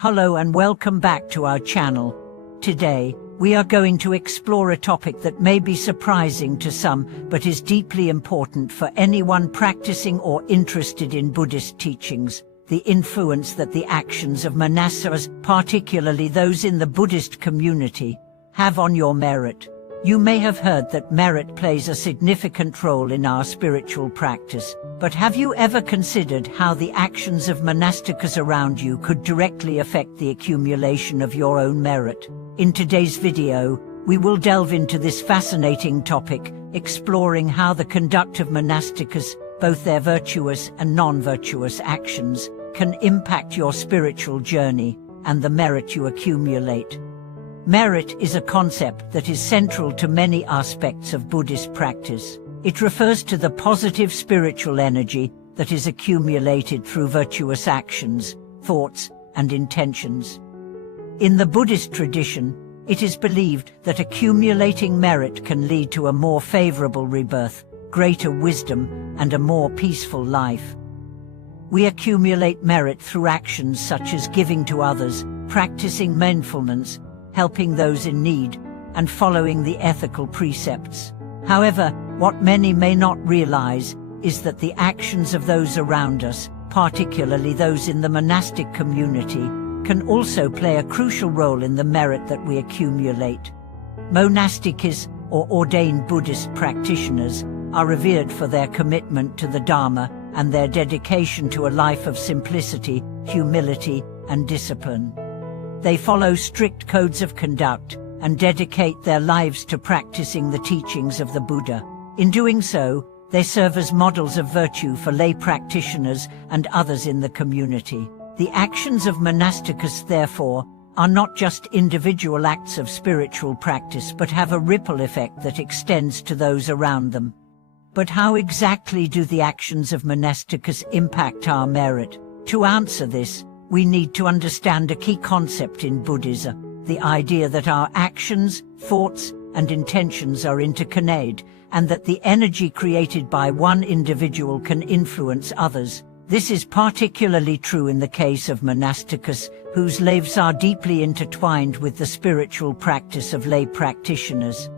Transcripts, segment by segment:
Hello and welcome back to our channel. Today, we are going to explore a topic that may be surprising to some, but is deeply important for anyone practicing or interested in Buddhist teachings: the influence that the actions of monastics, particularly those in the Buddhist community, have on your merit. You may have heard that merit plays a significant role in our spiritual practice, but have you ever considered how the actions of monastics around you could directly affect the accumulation of your own merit? In today's video, we will delve into this fascinating topic, exploring how the conduct of monastics, both their virtuous and non-virtuous actions, can impact your spiritual journey and the merit you accumulate. Merit is a concept that is central to many aspects of Buddhist practice. It refers to the positive spiritual energy that is accumulated through virtuous actions, thoughts, and intentions. In the Buddhist tradition, it is believed that accumulating merit can lead to a more favorable rebirth, greater wisdom, and a more peaceful life. We accumulate merit through actions such as giving to others, practicing mindfulness, helping those in need, and following the ethical precepts. However, what many may not realize is that the actions of those around us, particularly those in the monastic community, can also play a crucial role in the merit that we accumulate. Monastics, or ordained Buddhist practitioners, are revered for their commitment to the Dharma and their dedication to a life of simplicity, humility, and discipline. They follow strict codes of conduct and dedicate their lives to practicing the teachings of the Buddha. In doing so, they serve as models of virtue for lay practitioners and others in the community. The actions of monastics, therefore, are not just individual acts of spiritual practice but have a ripple effect that extends to those around them. But how exactly do the actions of monastics impact our merit? To answer this, we need to understand a key concept in Buddhism: the idea that our actions, thoughts, and intentions are interconnected, and that the energy created by one individual can influence others. This is particularly true in the case of monastics, whose lives are deeply intertwined with the spiritual practice of lay practitioners.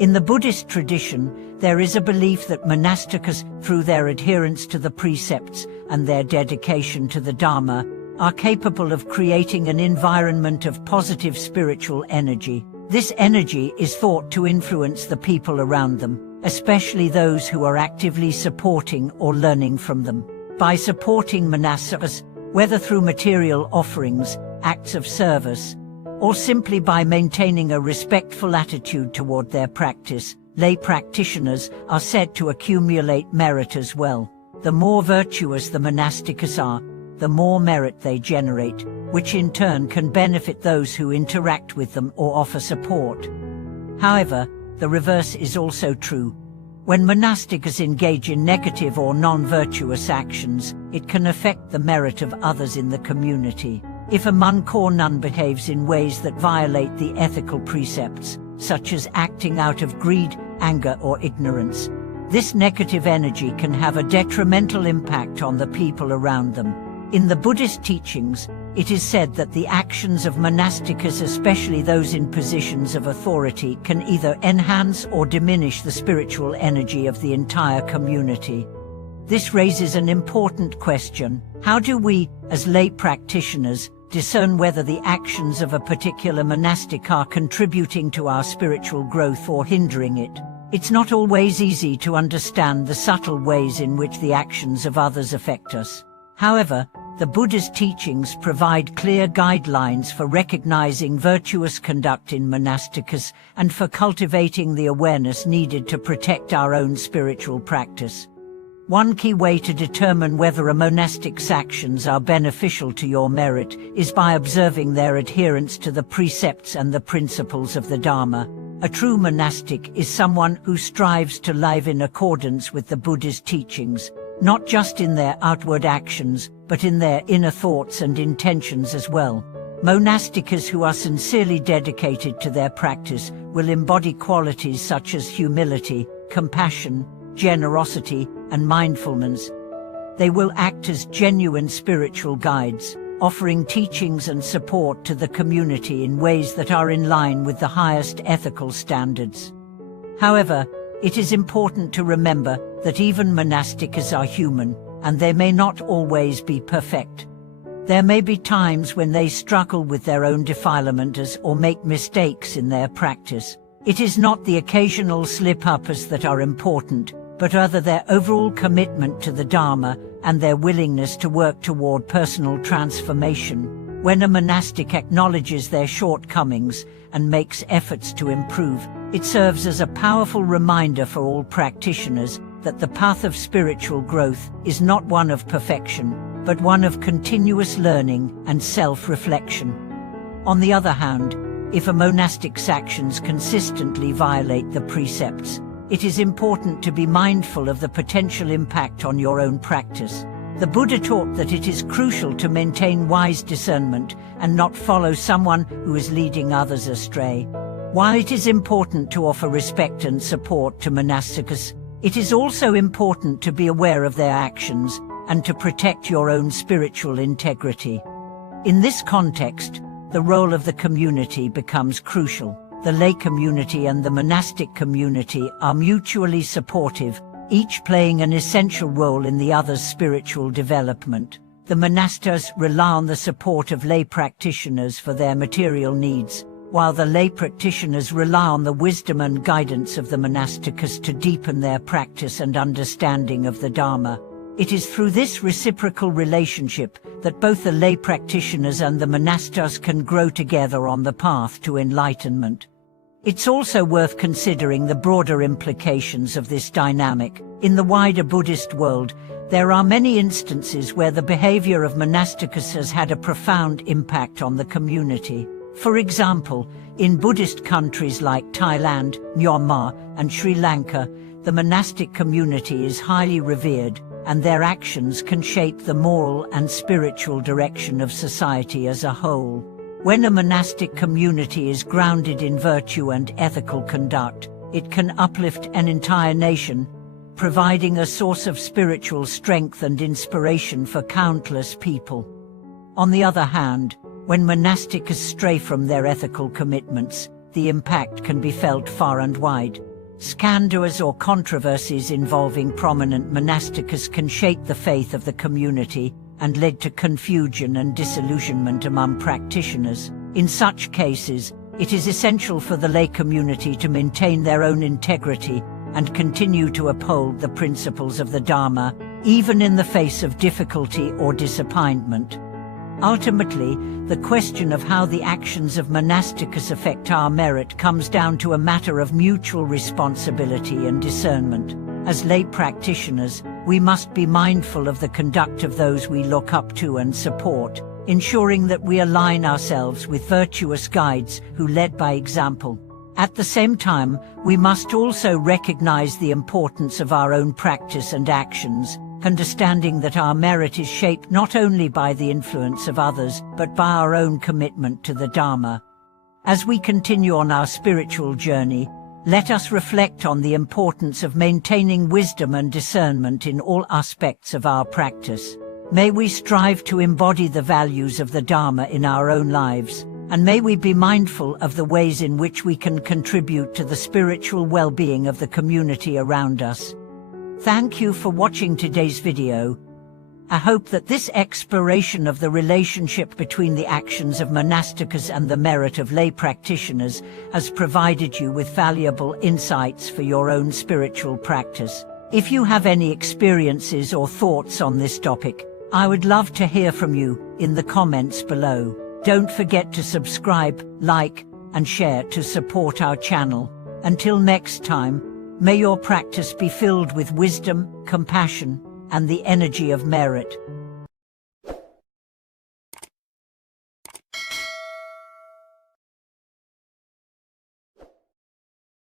In the Buddhist tradition, there is a belief that monastics, through their adherence to the precepts and their dedication to the Dharma, are capable of creating an environment of positive spiritual energy. This energy is thought to influence the people around them, especially those who are actively supporting or learning from them. By supporting monastics, whether through material offerings, acts of service, or simply by maintaining a respectful attitude toward their practice, lay practitioners are said to accumulate merit as well. The more virtuous the monastics are, the more merit they generate, which in turn can benefit those who interact with them or offer support. However, the reverse is also true. When monastics engage in negative or non-virtuous actions, it can affect the merit of others in the community. If a monk or nun behaves in ways that violate the ethical precepts, such as acting out of greed, anger, or ignorance, this negative energy can have a detrimental impact on the people around them. In the Buddhist teachings, it is said that the actions of monastics, especially those in positions of authority, can either enhance or diminish the spiritual energy of the entire community. This raises an important question: how do we, as lay practitioners, discern whether the actions of a particular monastic are contributing to our spiritual growth or hindering it? It's not always easy to understand the subtle ways in which the actions of others affect us. However, the Buddha's teachings provide clear guidelines for recognizing virtuous conduct in monastics and for cultivating the awareness needed to protect our own spiritual practice. One key way to determine whether a monastic's actions are beneficial to your merit is by observing their adherence to the precepts and the principles of the Dharma. A true monastic is someone who strives to live in accordance with the Buddha's teachings, not just in their outward actions, but in their inner thoughts and intentions as well. Monastics who are sincerely dedicated to their practice will embody qualities such as humility, compassion, generosity, and mindfulness. They will act as genuine spiritual guides, offering teachings and support to the community in ways that are in line with the highest ethical standards. However, it is important to remember that even monastics are human, and they may not always be perfect. There may be times when they struggle with their own defilements or make mistakes in their practice. It is not the occasional slip-ups that are important, but rather their overall commitment to the Dharma and their willingness to work toward personal transformation. When a monastic acknowledges their shortcomings and makes efforts to improve, it serves as a powerful reminder for all practitioners that the path of spiritual growth is not one of perfection, but one of continuous learning and self-reflection. On the other hand, if a monastic's actions consistently violate the precepts, it is important to be mindful of the potential impact on your own practice. The Buddha taught that it is crucial to maintain wise discernment and not follow someone who is leading others astray. While it is important to offer respect and support to monastics, it is also important to be aware of their actions and to protect your own spiritual integrity. In this context, the role of the community becomes crucial. The lay community and the monastic community are mutually supportive, each playing an essential role in the other's spiritual development. The monastics rely on the support of lay practitioners for their material needs, while the lay practitioners rely on the wisdom and guidance of the monastics to deepen their practice and understanding of the Dharma. It is through this reciprocal relationship that both the lay practitioners and the monastics can grow together on the path to enlightenment. It's also worth considering the broader implications of this dynamic. In the wider Buddhist world, there are many instances where the behavior of monastics has had a profound impact on the community. For example, in Buddhist countries like Thailand, Myanmar, and Sri Lanka, the monastic community is highly revered, and their actions can shape the moral and spiritual direction of society as a whole. When a monastic community is grounded in virtue and ethical conduct, it can uplift an entire nation, providing a source of spiritual strength and inspiration for countless people. On the other hand, when monastics stray from their ethical commitments, the impact can be felt far and wide. Scandals or controversies involving prominent monastics can shake the faith of the community and lead to confusion and disillusionment among practitioners. In such cases, it is essential for the lay community to maintain their own integrity and continue to uphold the principles of the Dharma, even in the face of difficulty or disappointment. Ultimately, the question of how the actions of monastics affect our merit comes down to a matter of mutual responsibility and discernment. As lay practitioners, we must be mindful of the conduct of those we look up to and support, ensuring that we align ourselves with virtuous guides who led by example. At the same time, we must also recognize the importance of our own practice and actions, understanding that our merit is shaped not only by the influence of others, but by our own commitment to the Dharma. As we continue on our spiritual journey, let us reflect on the importance of maintaining wisdom and discernment in all aspects of our practice. May we strive to embody the values of the Dharma in our own lives, and may we be mindful of the ways in which we can contribute to the spiritual well-being of the community around us. Thank you for watching today's video. I hope that this exploration of the relationship between the actions of monastics and the merit of lay practitioners has provided you with valuable insights for your own spiritual practice. If you have any experiences or thoughts on this topic, I would love to hear from you in the comments below. Don't forget to subscribe, like, and share to support our channel. Until next time, may your practice be filled with wisdom, compassion, and the energy of merit.